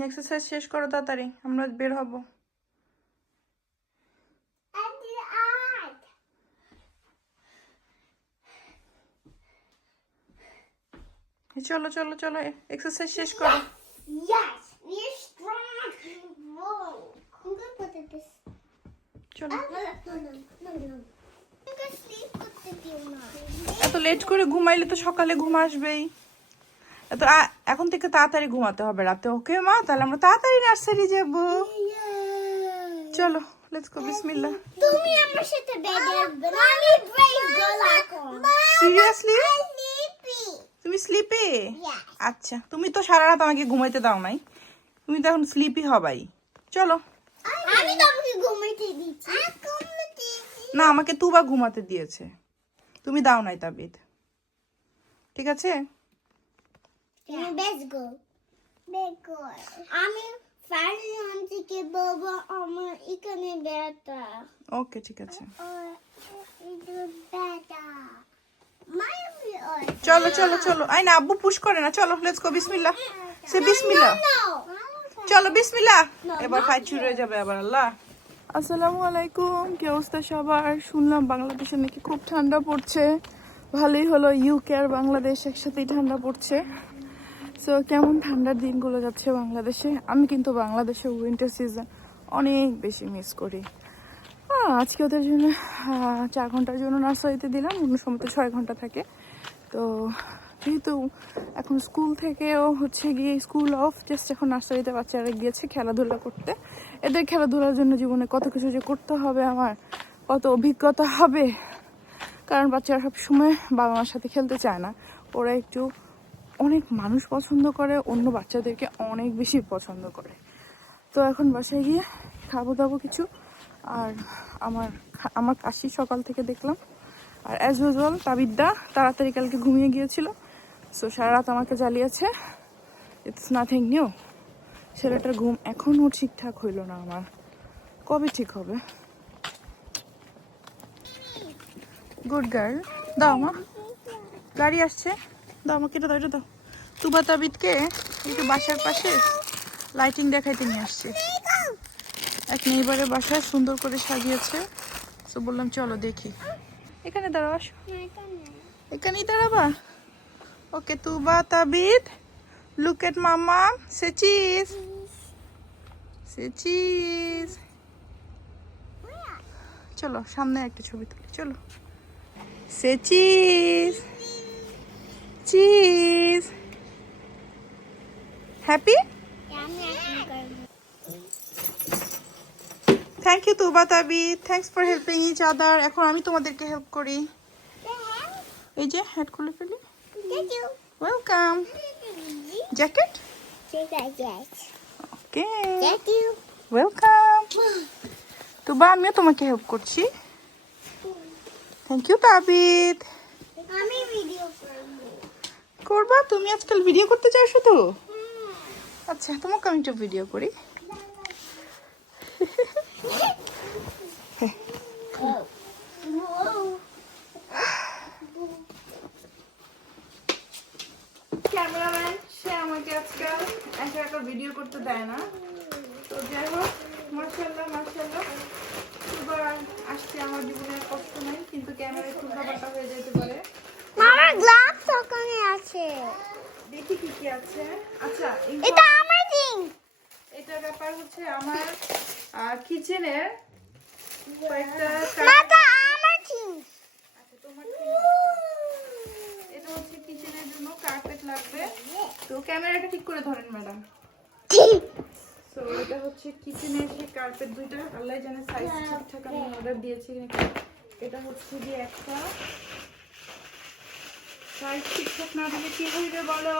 Exercise শেষ করো তাড়াতাড়ি আমরা বের হব চলো চলো চলো এক্সারসাইজ শেষ করো. চলো. এত লেট করে ঘুমাইলে তো সকালে ঘুম আসবেই এত এখন থেকে তাড়াতাড়ি ঘুমাতে হবে রাতে ওকে মা? তাহলে আমরা তাড়াতাড়ি নার্সারি যাব। চলো লেটস গো বিসমিল্লাহ। তুমি আমার সাথে বেডে আসবে না আমি ব্রেভ গার্ল সিরিয়াসলি তুমি স্লিপে. আচ্ছা তুমি তো সারা রাত আমাকে ঘুমাইতে দাও নাই। তুমি তো এখন স্লিপি হবাই। চলো। আমি তোমাকে ঘুমাইতে দিচ্ছি। না আমাকে তুবা ঘুমাতে দিয়েছে। তুমি দাও নাই তাবিদ। ঠিক আছে? আমি বাবা আমার এখানে ওকে ঠিক আছে। মামি ওই চলো চলো চলো। আই না আব্বু পুশ করে না। চলো লেটস গো বিসমিল্লাহ। সে বিসমিল্লাহ। চলো বিসমিল্লাহ। এবার ফাইট শুরু হয়ে যাবে আবার আল্লাহ। আসসালামু আলাইকুম কি অবস্থা সবার? শুনলাম বাংলাদেশে নাকি খুব ঠান্ডা পড়ছে। ভালোই হলো ইউকে আর বাংলাদেশ একসাথেই ঠান্ডা পড়ছে। সো কেমন ঠান্ডার দিনগুলো যাচ্ছে বাংলাদেশে? আমি কিন্তু বাংলাদেশে উইন্টার সিজন অনেক বেশি মিস করি। আজকে ওদের জন্য চার ঘণ্টার জন্য নার্সারিতে দিলাম, অন্য সময় তো ছয় ঘণ্টা থাকে। তো, যেহেতু এখন স্কুল থেকেও হচ্ছে গিয়ে স্কুল অফ জাস্ট এখন নার্সারিতে বাচ্চারা গিয়েছে খেলাধুলা করতে। এদের খেলাধুলার জন্য জীবনে কত কিছু যে করতে হবে আমার, কত অভিজ্ঞতা হবে। কারণ বাচ্চারা সব সময় বাবা মার সাথে খেলতে চায় না। ওরা একটু অনেক মানুষ পছন্দ করে, অন্য বাচ্চাদেরকে অনেক বেশি পছন্দ করে। তো এখন বাসায় গিয়ে খাব দাবো কিছু। আর আমার আমার কাশি সকাল থেকে দেখলাম। আর অ্যাজ ইউজুয়াল তাবিদ্দা তাড়াতাড়ি কালকে ঘুমিয়ে গিয়েছিল। সো সারা রাত আমাকে জ্বালিয়েছে। ইটস নাথিং নিউ ছেলেটার ঘুম এখনও ঠিকঠাক হইল না আমার। কবে ঠিক হবে? গুড গার্ল দাও মা। গাড়ি আসছে। দাও আমাকে এটা দাও এটা দাও। তুবা তাবিদকে একটু বাসার পাশে লাইটিং দেখাইতে নিয়ে আসছে। এক নেইবারের বাসায় সুন্দর করে সাজিয়েছে। তো বললাম, চলো দেখি। এখানে দাঁড়াও, আসো। এখানেই দাঁড়াবা? ওকে, তুবা তাবিদ লুক এট মামা, সে চিজ সে চিজ চলো, সামনে একটা ছবি তুলি, চলো। Say cheese cheese happy thank you Tuba Tabid thanks for helping each other এখন আমি তোমাদেরকে হেল্প করি। এই যে হ্যাট খুলে ফেলি. Welcome jacket okay. Welcome Tuba আমিও তোমাকে হেল্প করছি। থ্যাংক ইউ তাবিদ আমি ভিডিও করব। করবা? তুমি আজকাল ভিডিও করতে চাও শুধু? আচ্ছা তোমাকে আমি একটু ভিডিও করি। ক্যামেরাম্যান সে আমাকে আজকাল একা একা ভিডিও করতে দেয় না। তো যাই হোক মার্শাল্লাহ মার্শাল্লাহ এবার আসছে আমার জীবনে কষ্ট নাই কিন্তু ক্যামেরায় খুব বাটা হয়ে যেতে পারে। আমার গ্লাভস ওখানে আছে। দেখি কি কি আছে। আচ্ছা এটা আমার জিন। এটা ব্যাপার হচ্ছে আমার কিচেনের কয়েকটা আমার জিন। আচ্ছা তোমার এটা হচ্ছে কিচেনের জন্য কার্পেট লাগবে। তো ক্যামেরাটা ঠিক করে ধরেন ম্যাডাম। তো এটা হচ্ছে কিচেনের সেই কার্পেট দুইটা আল্লাহ জানে সাইজ ঠিকঠাক আমি অর্ডার দিয়েছি এটা হচ্ছে যে একটা সাইজ ঠিকঠাক না দিলে কি হইবে বলো?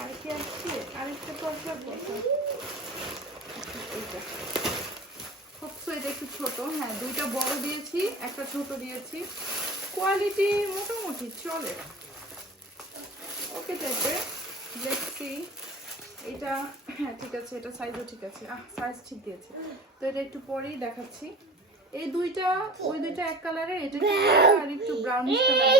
আর কি আসছে, আরেকটা পয়সা পয়সা এটা একটু ছোট। হ্যাঁ দুইটা বড় দিয়েছি, একটা ছোট দিয়েছি। কোয়ালিটি মোটামুটি চলে। ওকে টাইপের দেখছি এটা হ্যাঁ ঠিক আছে এটা সাইজও ঠিক আছে। আহ সাইজ ঠিক দিয়েছে। তো এটা একটু পরেই দেখাচ্ছি। এই দুইটা ওই দুইটা এক কালারের এটা আর একটু ব্রাউনিশ কালার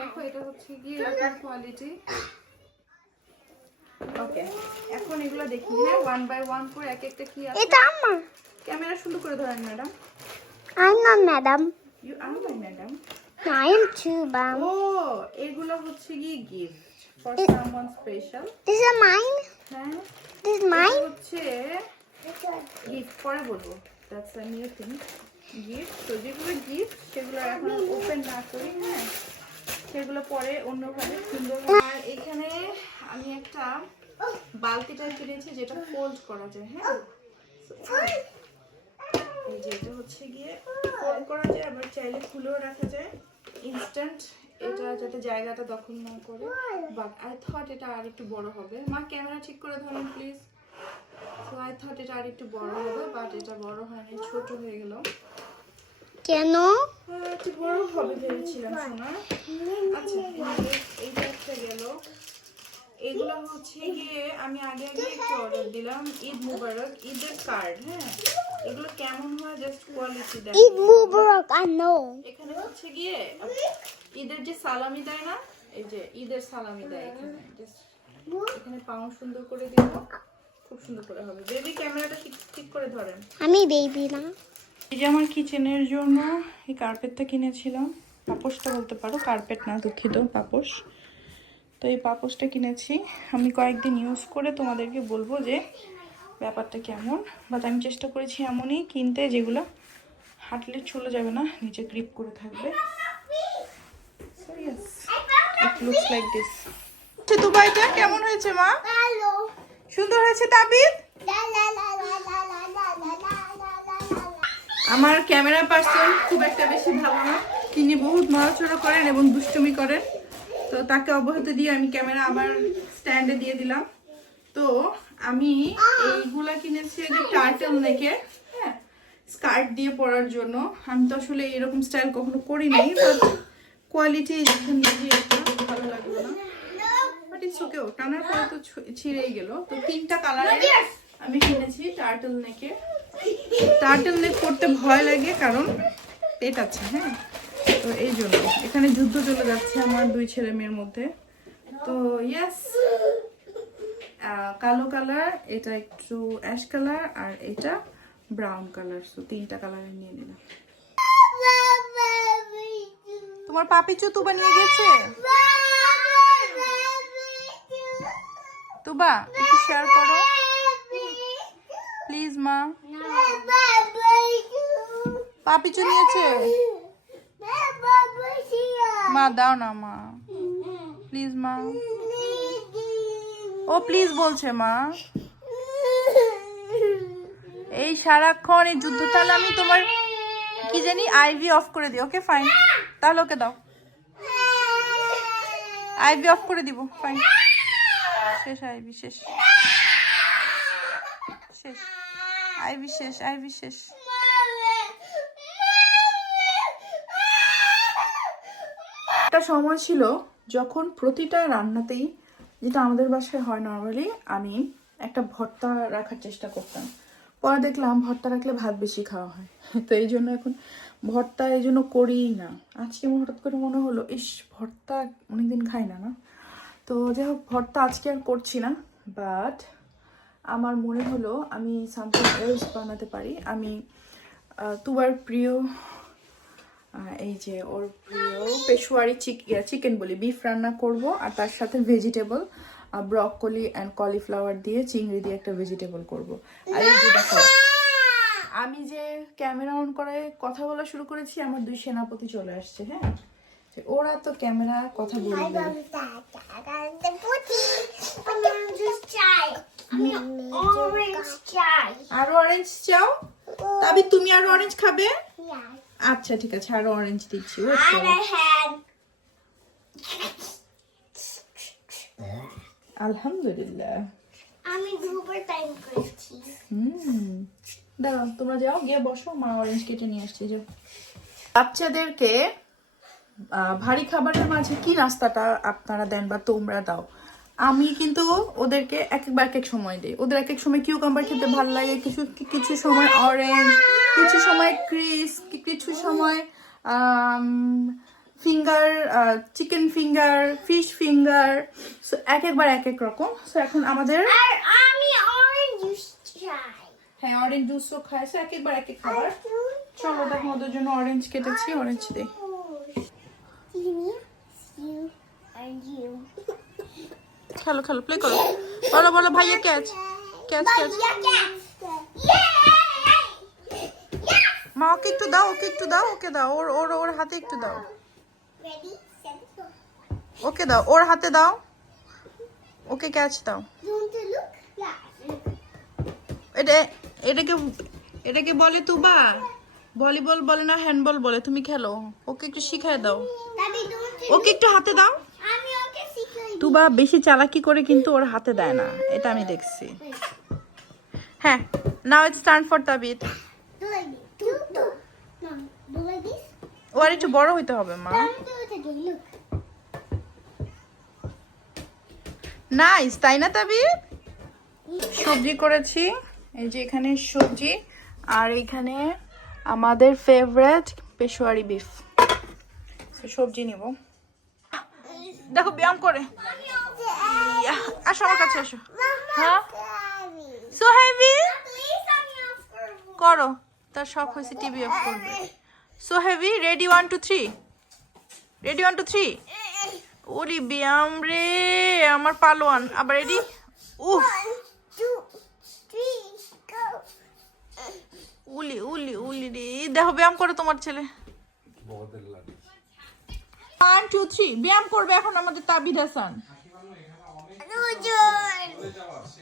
দেখো এটা হচ্ছে গিয়ে এরকম কোয়ালিটি ওকে এখন এগুলো দেখি হ্যাঁ ওয়ান বাই ওয়ান করে এক একটা কি আছে? এটা আমার। ক্যামেরা সুন্দর করে ধরেন madam I'm not madam. You am my madam I am too, ma'am. ও এগুলো হচ্ছে কি gift for someone special This is mine. হ্যাঁ This is mine. হচ্ছে গিফট পরে বলব। That's a new thing gift তো যেগুলো গিফট সেগুলো এখন ওপেন না করি হ্যাঁ? সেগুলো পরে অন্যভাবে সুন্দর আর এখানে আমি একটা বালতিটা কিনেছি যেটা ফোল্ড করা যায় হ্যাঁ? এই যে এটা হচ্ছে গিয়ে ফোল্ড করা যায় আবার চাইলে খুলেও রাখা যায়। ইনস্ট্যান্ট এটা যাতে জায়গাটা দখল না করে। বাট আই থট এটা আর একটু বড় হবে। মা ক্যামেরা ঠিক করে ধরুন প্লিজ সো আই থট এটা আর একটু বড় হবে বাট এটা বড় হয়নি ছোট হয়ে গেল। কেন? একটু বড় হবে ভেবেছিলাম শোনা আচ্ছা এইটা একটা গেল। এগুলো হচ্ছে গিয়ে আমি আগে আগে একটু অর্ডার দিলাম ঈদ মুবারক ঈদের কার্ড হ্যাঁ? এগুলো কেমন হয়? জাস্ট কোয়ালিটি দেখ। Eat Mubarak, I know. এখানে হচ্ছে গিয়ে ঈদের যে সালামি দেয় না এই যে ঈদের সালামি দেয় এখানে। এখানে পাও সুন্দর করে দিব খুব সুন্দর করে হবে। বেবি ক্যামেরাটা ঠিক ঠিক করে ধরেন। আমি বেবি না। এই যে আমার কিচেনের জন্য এই কার্পেটটা কিনেছিলাম। পাপোশটা বলতে পারো কার্পেট না দুঃখিত পাপোশ। তো এই পাপোসটা কিনেছি। আমি কয়েকদিন ইউজ করে তোমাদেরকে বলব যে ব্যাপারটা কেমন। বাট আমি চেষ্টা করেছি এমনই কিনতে যেগুলো হাঁটলে চলে যাবে না নিচে গ্রিপ করে থাকবে। ইট লাইক দিস দুবাইটা কেমন হয়েছে মা? সুন্দর হয়েছে তাবিদ আমার ক্যামেরা পার্সন খুব একটা বেশি ভালো না। তিনি বহুত মারাচড়া করেন এবং দুষ্টুমি করেন। তো তাকে অব্যাহতি দিয়ে আমি ক্যামেরা আবার স্ট্যান্ডে দিয়ে দিলাম। তো আমি এইগুলা কিনেছি যে টার্টেল নেকে হ্যাঁ স্কার্ট দিয়ে পরার জন্য। আমি তো আসলে এরকম স্টাইল কখনো করিনি বাট কোয়ালিটি নিজে একটা, ভালো লাগল না। বাট ইটস ওকে টানার পরে তো ছিঁড়েই গেল। তো তিনটা কালারের আমি কিনেছি টার্টেল নেকে। টার্টেল নেক করতে ভয় লাগে, কারণ পেট আছে হ্যাঁ। তো এই জন্য। এখানে যুদ্ধ চলে যাচ্ছে আমার দুই ছেলে মেয়ের মধ্যে। তো ইয়াস কালো কালার এটা একটু অ্যাশ কালার আর এটা ব্রাউন কালার সো তিনটা কালারের নিয়ে নিলাম। তোমার পাপি তুবা নিয়ে গেছে? তুবা, একটু শেয়ার করো। প্লিজ মা। পাপিচু নিয়েছে? মা, দাও না মা। প্লিজ মা। ও প্লিজ বলছে মা। এই সারাক্ষণ এই যুদ্ধ, তাহলে আমি তোমার কি জানি আইভি অফ করে দিই ওকে ফাইন তাহলে ওকে দাও। আইভি অফ করে দিব ফাইন শেষ আইভি শেষ। শেষ। আইভি শেষ আইভি শেষ। একটা সময় ছিল যখন প্রতিটা রান্নাতেই, যেটা আমাদের বাসায় হয় নর্মালি আমি একটা ভর্তা রাখার চেষ্টা করতাম। পরে দেখলাম ভর্তা রাখলে ভাত বেশি খাওয়া হয়। তো এই জন্য এখন ভর্তা এই জন্য করিই না। আজকে আমার হঠাৎ করে মনে হলো, ইস, ভর্তা অনেকদিন খাই না না? তো যাই হোক, ভর্তা আজকে আর করছি না বাট আমার মনে হলো আমি সামথিং এলস বানাতে পারি। আমি তুবার প্রিয় এই যে ওর প্রিয় পেশোয়ারি চিকেন বলি বিফ রান্না করব আর তার সাথে ভেজিটেবল ব্রকলি অ্যান্ড কলিফ্লাওয়ার দিয়ে চিংড়ি দিয়ে একটা ভেজিটেবল করব। আর এই যে দেখো আমি যে ক্যামেরা অন করে কথা বলা শুরু করেছি আমার দুই সেনাপতি চলে আসছে হ্যাঁ? ওরা তো ক্যামেরা কথা বলবে Orange chai. আরও অরেঞ্জ চাও? তবে তুমি আরও অরেঞ্জ খাবে? আচ্ছা ঠিক আছে আরও অরেঞ্জ দিচ্ছি wait আলহামদুলিল্লাহ। আমি দুবার টাইম করেছি। হুম। দাঁড়াও তোমরা যাও গিয়ে বসো মা অরেঞ্জ কেটে নিয়ে আসছে যাও। বাচ্চাদেরকে ভারী খাবারের মাঝে কি নাস্তাটা আপনারা দেন বা তোমরা দাও? আমি কিন্তু ওদেরকে এক একবার এক এক সময় দিই। ওদের এক এক সময় কিউকাম্বার খেতে ভালো লাগে কিছু কিছু সময় অরেঞ্জ কিছু সময় ক্রিস কিছু সময় finger chicken finger fish finger so এক একবার এক এক রকম। সো এখন আমাদের আমি orange juice চাই হ্যাঁ অরেঞ্জ জুসও খায় সো এক একবার এক এক খাবার। চলো দেখো ওদের জন্য অরেঞ্জ কেটেছি অরেঞ্জ দিই খেলো খেলো প্লে করো। বলো বলো ভাইয়া ক্যাচ ক্যাচ ক্যাচ মা ওকে একটু দাও ওকে একটু দাও ওকে দাও ওর ওর ওর হাতে একটু দাও. ওকে দাও ওর হাতে দাও। ওকে ক্যাচ দাও. এটা এটাকে এটাকে বলে তুবা। ভলিবল বলে না হ্যান্ডবল বলে তুমি খেলো। ওকে একটু শিখায় দাও। ওকে একটু হাতে দাও। তুবা বেশি চালাকি করে কিন্তু ওর হাতে দেয় না এটা আমি দেখছি। হ্যাঁ now it's turn for Tabid ও আর একটু বড় হইতে হবে, মা। নাইস তাই না তাবিদ সবজি করেছি। এই যে এখানে সবজি, আর এখানে আমাদের ফেভারেট পেশোয়ারি বিফ সবজি নিব। দেখো, ব্যায়াম করে। আসো আমার কাছে, আসো। হ্যাঁ? সো হেভি করো। তার শখ হয়েছে টিভি অফ করবে। So heavy ready one two three ready one two three ওরে ব্যায়াম রে আমার পালোয়ান আবার রেডি উহ উলি উলি উলি রে দেখো ব্যায়াম করে তোমার ছেলে ওয়ান টু থ্রি ব্যায়াম করবে এখন আমাদের তাবিদ হাসান